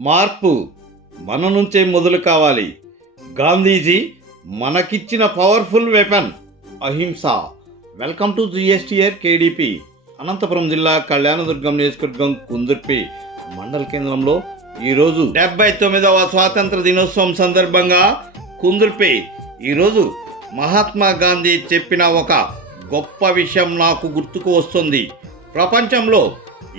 మార్పు మన నుంచే మొదలు కావాలి. గాంధీజీ మనకిచ్చిన పవర్ఫుల్ వెపన్ అహింస. Welcome to GSTR KDP Anantapur జిల్లా కళ్యాణదుర్గం నియోజకవర్గం కుందుర్పి మండల కేంద్రంలో ఈరోజు డెబ్బై తొమ్మిదవ స్వాతంత్ర దినోత్సవం సందర్భంగా కుందుర్పి ఈరోజు మహాత్మా గాంధీ చెప్పిన ఒక గొప్ప విషయం నాకు గుర్తుకు వస్తుంది. ప్రపంచంలో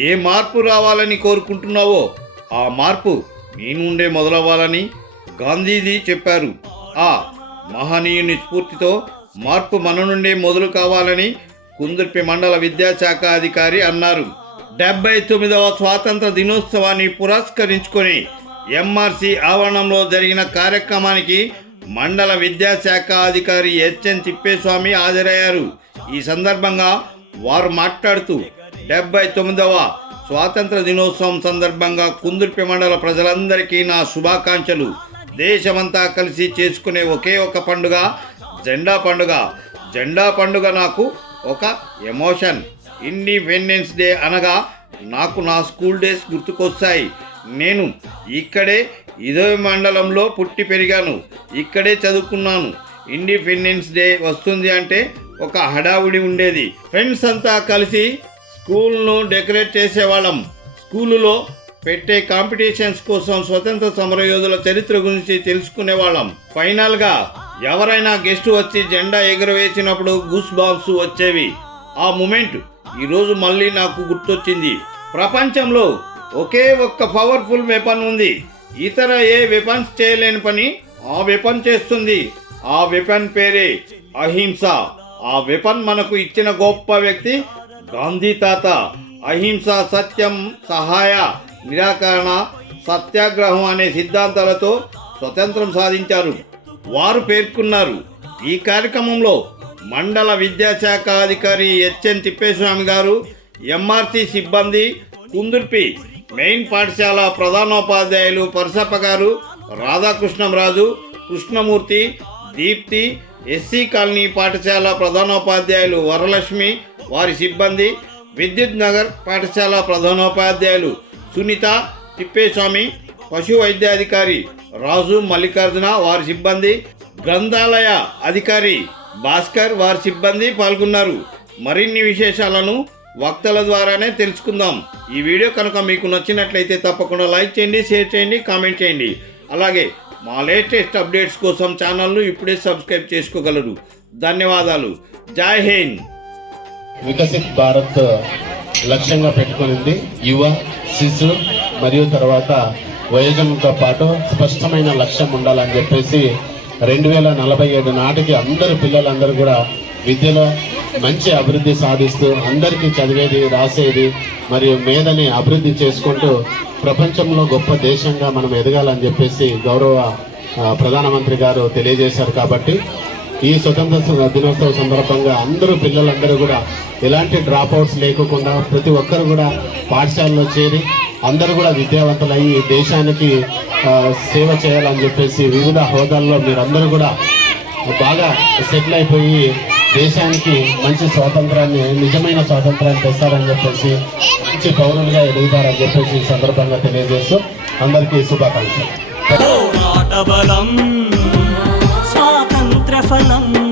ఏ మార్పు రావాలని కోరుకుంటున్నావో ఆ మార్పు మీ నుండే మొదలవ్వాలని గాంధీజీ చెప్పారు. ఆ మహనీయుని స్ఫూర్తితో మార్పు మన నుండే మొదలు కావాలని కుందుర్పి మండల విద్యాశాఖ అధికారి అన్నారు. డెబ్బై తొమ్మిదవ స్వాతంత్ర దినోత్సవాన్ని పురస్కరించుకొని ఎంఆర్సి ఆవరణంలో జరిగిన కార్యక్రమానికి మండల విద్యాశాఖ అధికారి హెచ్ఎన్ తిప్పేస్వామి హాజరయ్యారు. ఈ సందర్భంగా వారు మాట్లాడుతూ డెబ్బై తొమ్మిదవ స్వాతంత్ర దినోత్సవం సందర్భంగా కుందుర్పి మండల ప్రజలందరికీ నా శుభాకాంక్షలు. దేశమంతా కలిసి చేసుకునే ఒకే ఒక పండుగ జెండా పండుగ. జెండా పండుగ నాకు ఒక ఎమోషన్. ఇండిపెండెన్స్ డే అనగా నాకు నా స్కూల్ డేస్ గుర్తుకొస్తాయి. నేను ఇక్కడే ఇదే మండలంలో పుట్టి పెరిగాను. ఇక్కడే చదువుకున్నాను. ఇండిపెండెన్స్ డే వస్తుంది అంటే ఒక హడావుడి ఉండేది. ఫ్రెండ్స్ అంతా కలిసి స్కూల్ను డెకరేట్ చేసేవాళ్ళం. స్కూలులో పెట్టే కాంపిటీషన్స్ కోసం స్వతంత్ర సమరయోధుల చరిత్ర గురించి తెలుసుకునేవాళ్ళం. ఫైనల్గా ఎవరైనా గెస్ట్ వచ్చి జెండా ఎగురవేసినప్పుడు గూస్ బాబ్స్ వచ్చేవి. ఆ మూమెంట్ ఈరోజు మళ్ళీ నాకు గుర్తొచ్చింది. ప్రపంచంలో ఒకే ఒక్క పవర్ఫుల్ వెపన్ ఉంది. ఇతర ఏ వెపన్స్ చేయలేని పని ఆ వెపన్ చేస్తుంది. ఆ వెపన్ పేరే అహింస. ఆ వెపన్ మనకు ఇచ్చిన గొప్ప వ్యక్తి గాంధీ తాత అహింస సత్యం సహాయ నిరాకరణ సత్యాగ్రహం అనే సిద్ధాంతాలతో స్వతంత్రం సాధించారు. వారు పేర్కొన్నారు. ఈ కార్యక్రమంలో మండల విద్యాశాఖ అధికారి హెచ్ఎన్ తిప్పేస్వామి గారు ఎంఆర్సి సిబ్బంది కుందుర్పి మెయిన్ పాఠశాల ప్రధానోపాధ్యాయులు పరసప్ప గారు రాధాకృష్ణంరాజు కృష్ణమూర్తి దీప్తి ఎస్సీ కాలనీ పాఠశాల ప్రధానోపాధ్యాయులు వరలక్ష్మి వారి సిబ్బంది విద్యుత్ నగర్ పాఠశాల ప్రధానోపాధ్యాయులు సునీత తిప్పేస్వామి పశు వైద్యాధికారి రాజు మల్లికార్జున వారి సిబ్బంది గ్రంథాలయ అధికారి భాస్కర్ వారి సిబ్బంది పాల్గొన్నారు. మరిన్ని విశేషాలను వక్తల ద్వారానే తెలుసుకుందాం. ఈ వీడియో కనుక మీకు నచ్చినట్లయితే తప్పకుండా లైక్ చేయండి షేర్ చేయండి కామెంట్ చేయండి. అలాగే మా లేటెస్ట్ అప్డేట్స్ కోసం ఛానల్ను ఇప్పుడే సబ్స్క్రైబ్ చేసుకోగలరు. ధన్యవాదాలు. జై హింద్. వికసిత్ భారత్ లక్ష్యంగా పెట్టుకునింది. యువ శిశు మరియు తర్వాత వయోజనంతో పాటు స్పష్టమైన లక్ష్యం ఉండాలని చెప్పేసి రెండు వేల నలభై ఏడు నాటికి అందరు పిల్లలందరూ కూడా విద్యలో మంచి అభివృద్ధి సాధిస్తూ అందరికీ చదివేది రాసేది మరియు మేధని అభివృద్ధి చేసుకుంటూ ప్రపంచంలో గొప్ప దేశంగా మనం ఎదగాలని చెప్పేసి గౌరవ ప్రధానమంత్రి గారు తెలియజేశారు కాబట్టి ఈ స్వతంత్ర దినోత్సవ సందర్భంగా అందరూ పిల్లలందరూ కూడా ఎలాంటి డ్రాప్ అవుట్స్ లేకుండా ప్రతి ఒక్కరు కూడా పాఠశాలలో చేరి అందరూ కూడా విద్యావంతులయ్యి దేశానికి సేవ చేయాలని చెప్పేసి వివిధ హోదాల్లో మీరందరూ కూడా బాగా సెటిల్ అయిపోయి దేశానికి మంచి స్వాతంత్రాన్ని నిజమైన స్వాతంత్రాన్ని తెస్తారని చెప్పేసి మంచి పౌరులుగా ఎదుగుతారని చెప్పేసి ఈ సందర్భంగా తెలియజేస్తూ అందరికీ శుభాకాంక్షలు. స్వాతంత్ర ఫలం.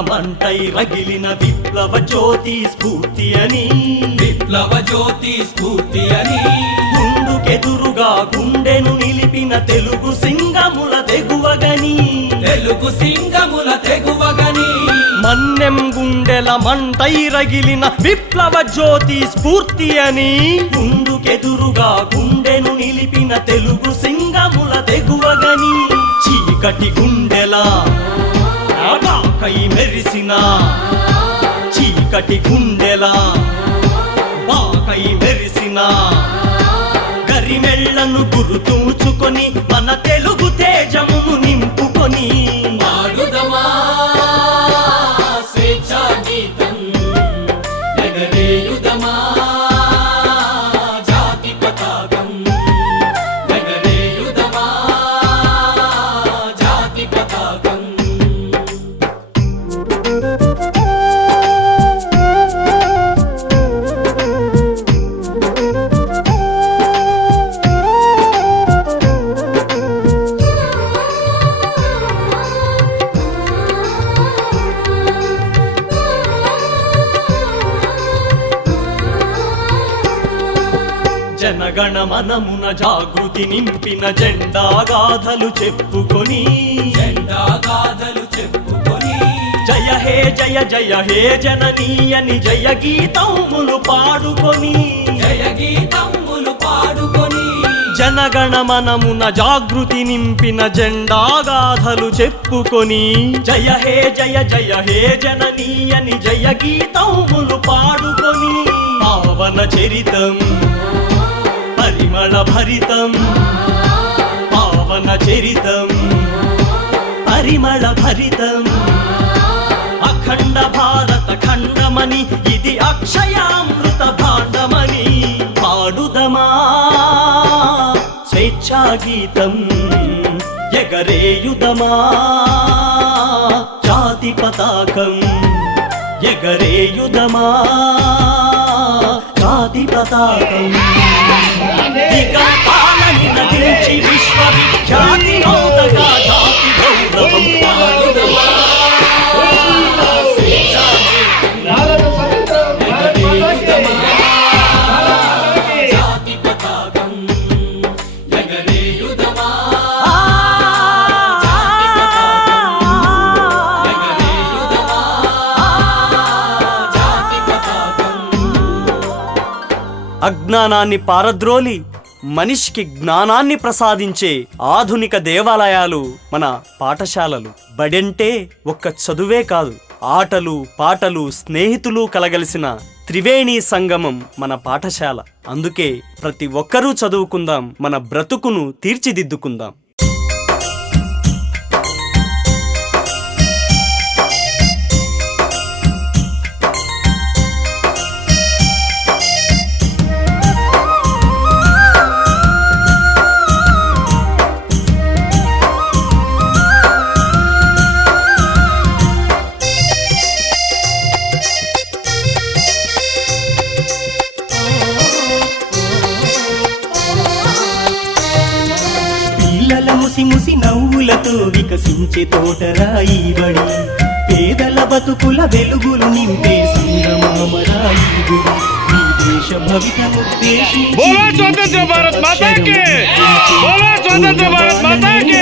మంటై రగిలిన విప్లవ జ్యోతి స్ఫూర్తి అని. విప్లవ జ్యోతి స్ఫూర్తి అని. గుండుకెదురుగా గుండెను నిలిపిన తెలుగు సింగముల తెగువగని. తెలుగు సింగముల తెగువగని. మన్నెం గుండెల మంటై రగిలిన విప్లవ జ్యోతి స్ఫూర్తి అని. ముందుకెదురుగా గుండెను నిలిపిన తెలుగు సింగముల తెగువగని. చీకటి గుండెల పై మెరిసిన చీకటి గుండెలా బాకై మెరిసిన గరిమెళ్ళను గుర్తుంచుకొని మన తెలుగు తేజమును నింపుకొని జనగణ మనమున జాగృతి నింపిన జెండా గాథలు చెప్పుకొని. జెండా గాథలు చెప్పుకొని. జయ హే జయ జయ హే జననీయని జయ గీతములు పాడుకొని. జయ గీతములు పాడుకొని. జనగణ మనమున జాగృతి నింపిన జెండా గాథలు చెప్పుకొని. జయ హే జయ జయ హే జననీయని జయ గీతములు పాడుకొని. పావన చరితం హరితం. పావన చరితం. పరిమళ భరితం. అఖండ భారత ఖండమని ఇది అక్షయామృత భాండమని పాడుదమా? స్వేచ్ఛాగీతం ఎగరేయుదమా? జాతి పతాకం ఎగరేయుదమా? జాతి పతాకం అజ్ఞానాన్ని పారద్రోలి మనిషికి జ్ఞానాన్ని ప్రసాదించే ఆధునిక దేవాలయాలు మన పాఠశాలలు. బడంటే ఒక్క చదువే కాదు ఆటలు పాటలు స్నేహితులు కలగలిసిన త్రివేణి సంగమం మన పాఠశాల. అందుకే ప్రతి ఒక్కరూ చదువుకుందాం మన బ్రతుకును తీర్చిదిద్దుకుందాం. పిల్లల ముసి ముసి నవ్వులతో వికసించే తోటరాయి బడి. పేదల బతుకుల వెలుగులు నింపే సంగమామరాయి గుడి. बोलो स्वतंत्र भारत माता की बोलो स्वतंत्र भारत माता की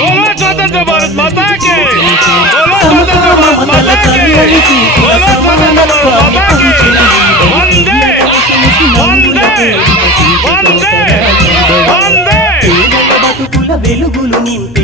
बोलो स्वतंत्र भारत माता की बोलो स्वतंत्र भारत माता की बोलो स्वतंत्र भारत माता की वंदे वंदे वंदे वंदे పేదల బతుకుల వెలుగులు నింపే సందమామరాయి గుడి